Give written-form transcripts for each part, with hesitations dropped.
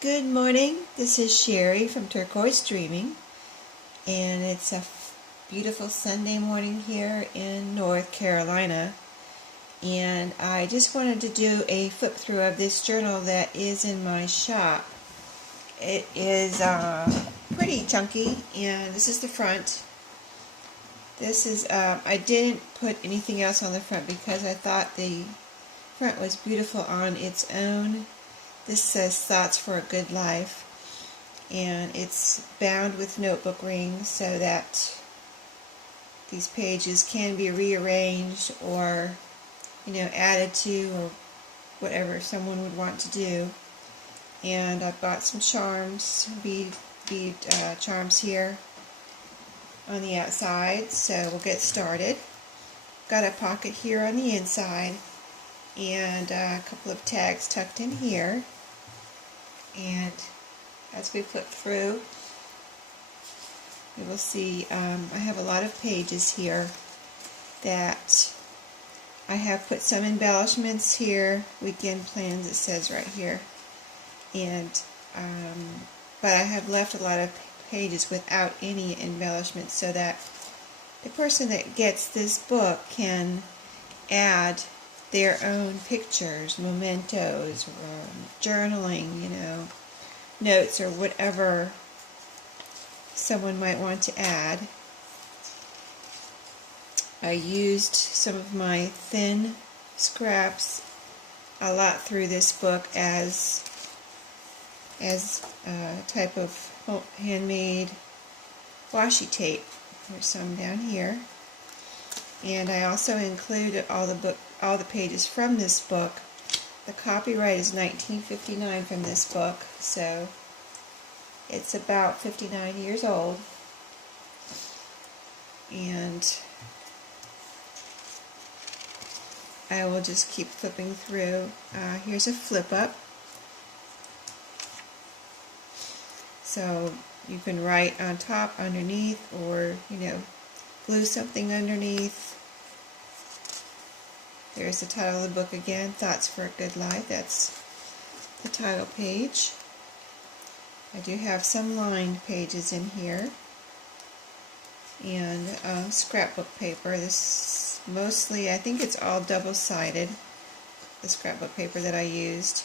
Good morning, this is Sherry from Turquoise Dreaming, and it's a beautiful Sunday morning here in North Carolina, and I just wanted to do a flip through of this journal that is in my shop. It is pretty chunky, and this is the front. This is, I didn't put anything else on the front because I thought the front was beautiful on its own. This says Thoughts for a Good Life, and it's bound with notebook rings so that these pages can be rearranged or, added to, or whatever someone would want to do. And I've got some charms, bead charms here on the outside, so we'll get started. Got a pocket here on the inside, and a couple of tags tucked in here. And as we flip through, we will see I have a lot of pages here that I have put some embellishments here. Weekend plans, it says right here, and but I have left a lot of pages without any embellishments so that the person that gets this book can add their own pictures, mementos, journaling, notes, or whatever someone might want to add. I used some of my thin scraps a lot through this book as a type of handmade washi tape. There's some down here. And I also included all the pages from this book. The copyright is 1959 from this book, so it's about 59 years old. And I will just keep flipping through. Here's a flip up. So you can write on top, underneath, or glue something underneath. There's the title of the book again, Thoughts for a Good Life. That's the title page. I do have some lined pages in here, and scrapbook paper. This mostly, I think it's all double-sided, the scrapbook paper that I used.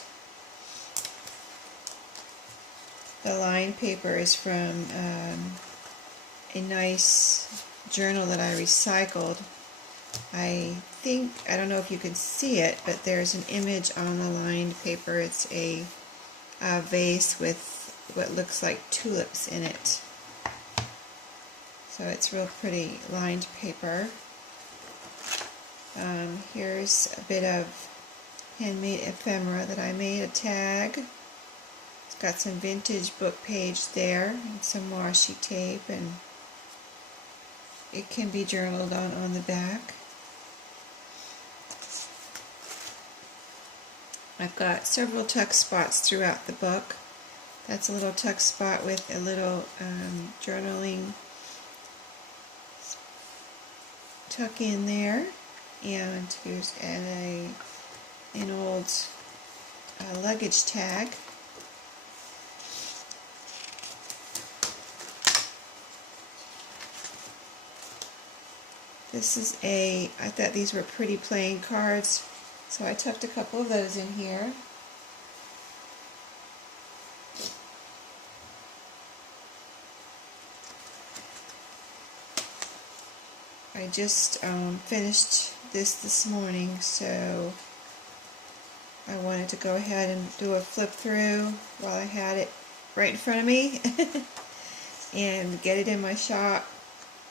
The lined paper is from a nice journal that I recycled. I don't know if you can see it, but there's an image on the lined paper. It's a vase with what looks like tulips in it. So it's real pretty lined paper. Here's a bit of handmade ephemera that I made, a tag. It's got some vintage book page there and some washi tape, and it can be journaled on the back. I've got several tuck spots throughout the book. That's a little tuck spot with a little journaling tuck in there, and here's an old luggage tag. This is I thought these were pretty playing cards, so I tucked a couple of those in here. I just finished this morning, so I wanted to go ahead and do a flip through while I had it right in front of me and get it in my shop.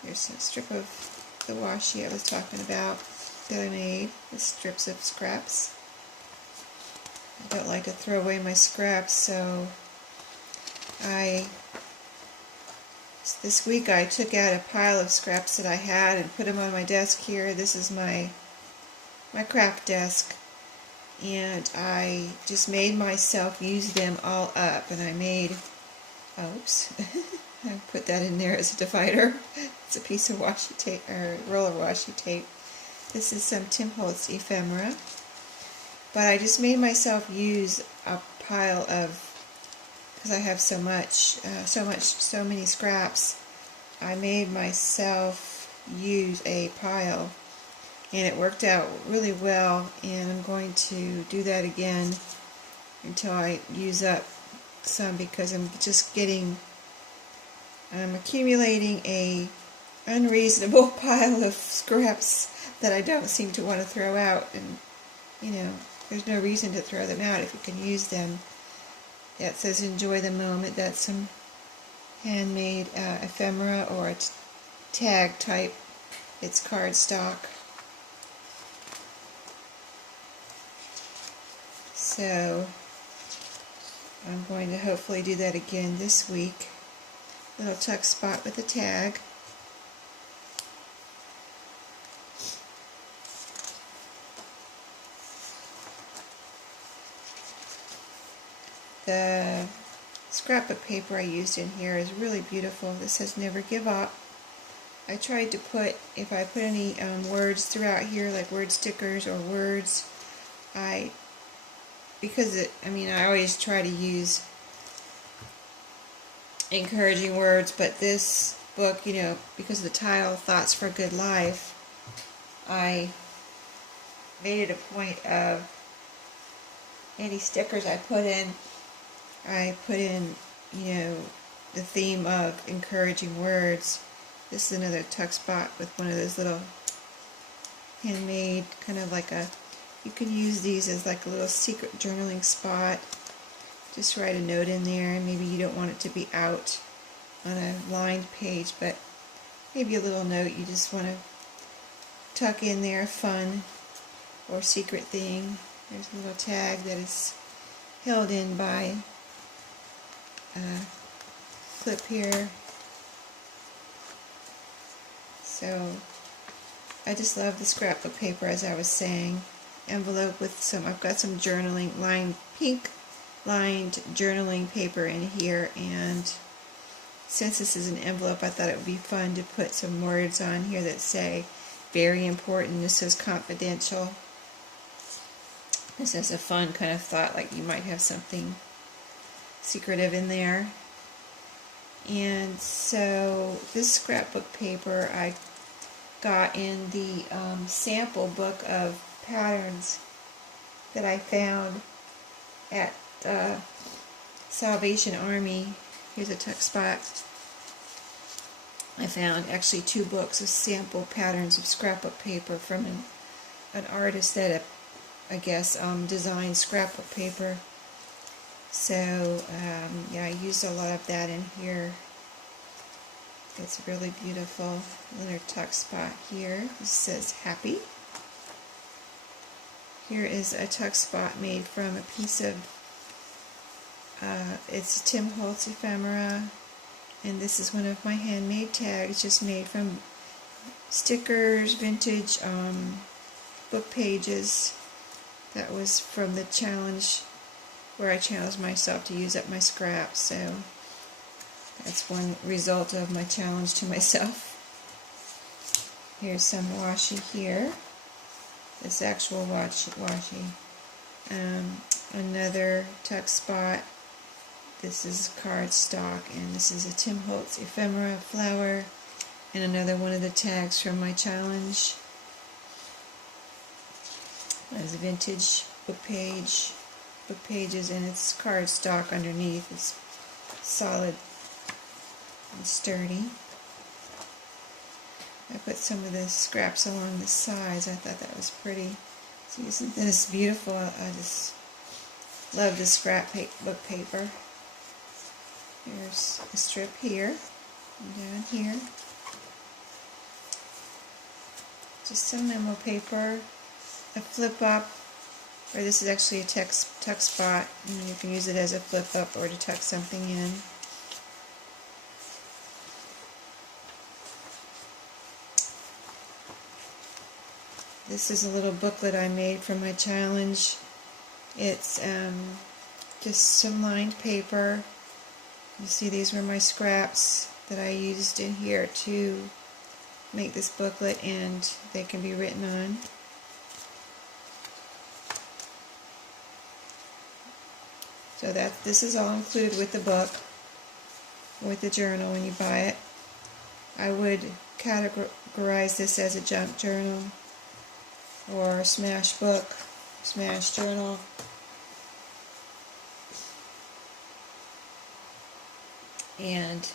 Here's a strip of the washi I was talking about that I made with strips of scraps. I don't like to throw away my scraps, so this week I took out a pile of scraps that I had and put them on my desk here. This is my craft desk, and I just made myself use them all up, and I made, oops, I put that in there as a divider. It's a piece of washi tape, or roller washi tape. This is some Tim Holtz ephemera. But I just made myself use a pile of because I have so many scraps, I made myself use a pile, and it worked out really well, and I'm going to do that again until I use up some, because I'm accumulating a unreasonable pile of scraps that I don't seem to want to throw out, and there's no reason to throw them out if you can use them. That says enjoy the moment. That's some handmade ephemera or a tag type. It's cardstock. So I'm going to hopefully do that again this week. Little tuck spot with a tag. The scrapbook paper I used in here is really beautiful. This says never give up. I tried to put, if I put any words throughout here, like word stickers or words, I always try to use encouraging words, but this book, because of the title, Thoughts for a Good Life, I made it a point of any stickers I put in, the theme of encouraging words. This is another tuck spot with one of those little handmade, kind of like you can use these as like a little secret journaling spot. Just write a note in there. Maybe you don't want it to be out on a lined page, but maybe a little note you just want to tuck in there, fun or secret thing. There's a little tag that is held in by a clip here. So I just love the scrapbook paper, as I was saying. Envelope with I've got some journaling, pink lined journaling paper in here, and since this is an envelope, I thought it would be fun to put some words on here that say very important. This says confidential. This is a fun kind of thought, like you might have something secretive in there. And so this scrapbook paper I got in the sample book of patterns that I found at Salvation Army. Here's a tuck spot. I found actually 2 books of sample patterns of scrapbook paper from an artist that I guess designed scrapbook paper. So yeah, I used a lot of that in here. It's really beautiful. Another tuck spot here. This says happy. Here is a tuck spot made from a piece of it's Tim Holtz ephemera, and this is one of my handmade tags, just made from stickers, vintage book pages. That was from the challenge where I challenged myself to use up my scraps, so that's one result of my challenge to myself. Here's some washi here. This actual washi. Another tuck spot. This is cardstock, and this is a Tim Holtz ephemera flower, and another one of the tags from my challenge. There's a vintage book pages, and it's cardstock underneath. It's solid and sturdy. I put some of the scraps along the sides. I thought that was pretty. So isn't this beautiful? I just love the scrapbook paper. Here's a strip here and down here. Just some memo paper, a flip up, or this is actually a tuck spot, and you can use it as a flip up or to tuck something in. This is a little booklet I made from my challenge. It's just some lined paper. You see, these were my scraps that I used in here to make this booklet, and they can be written on. So this is all included with the book, with the journal when you buy it. I would categorize this as a junk journal or a smash book, smash journal. And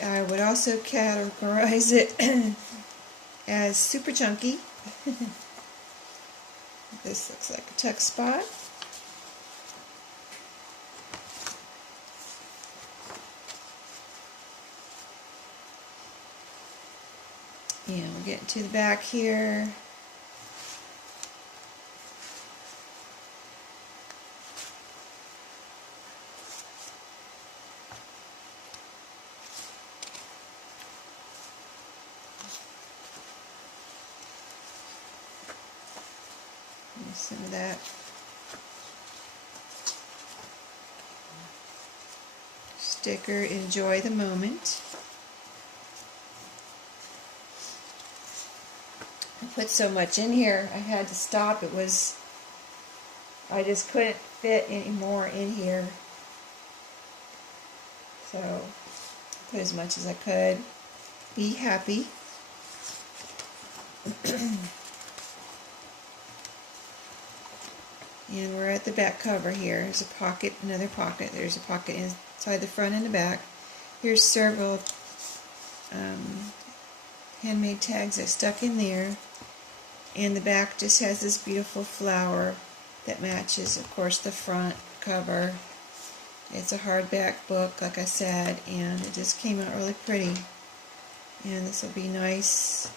I would also categorize it as super chunky. This looks like a tuck spot. And we'll get to the back here. And some of that sticker, enjoy the moment. I put so much in here, I had to stop. I just couldn't fit any more in here. So, I put as much as I could. Be happy. And we're at the back cover here. There's a pocket, another pocket. There's a pocket inside the front and the back. Here's several handmade tags I stuck in there. And the back just has this beautiful flower that matches, of course, the front cover. It's a hardback book, like I said, and it just came out really pretty. And this will be nice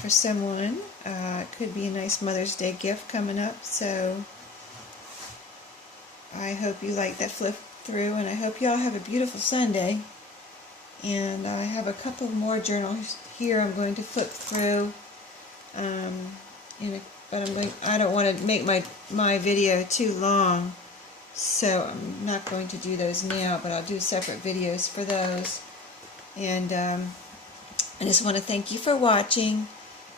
for someone. It could be a nice Mother's Day gift coming up, so I hope you like that flip through, and I hope you all have a beautiful Sunday. And I have a couple more journals here I'm going to flip through, but I don't want to make my video too long, so I'm not going to do those now, but I'll do separate videos for those. And I just want to thank you for watching,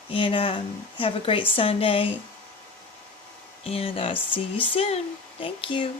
and have a great Sunday, and I'll see you soon. Thank you.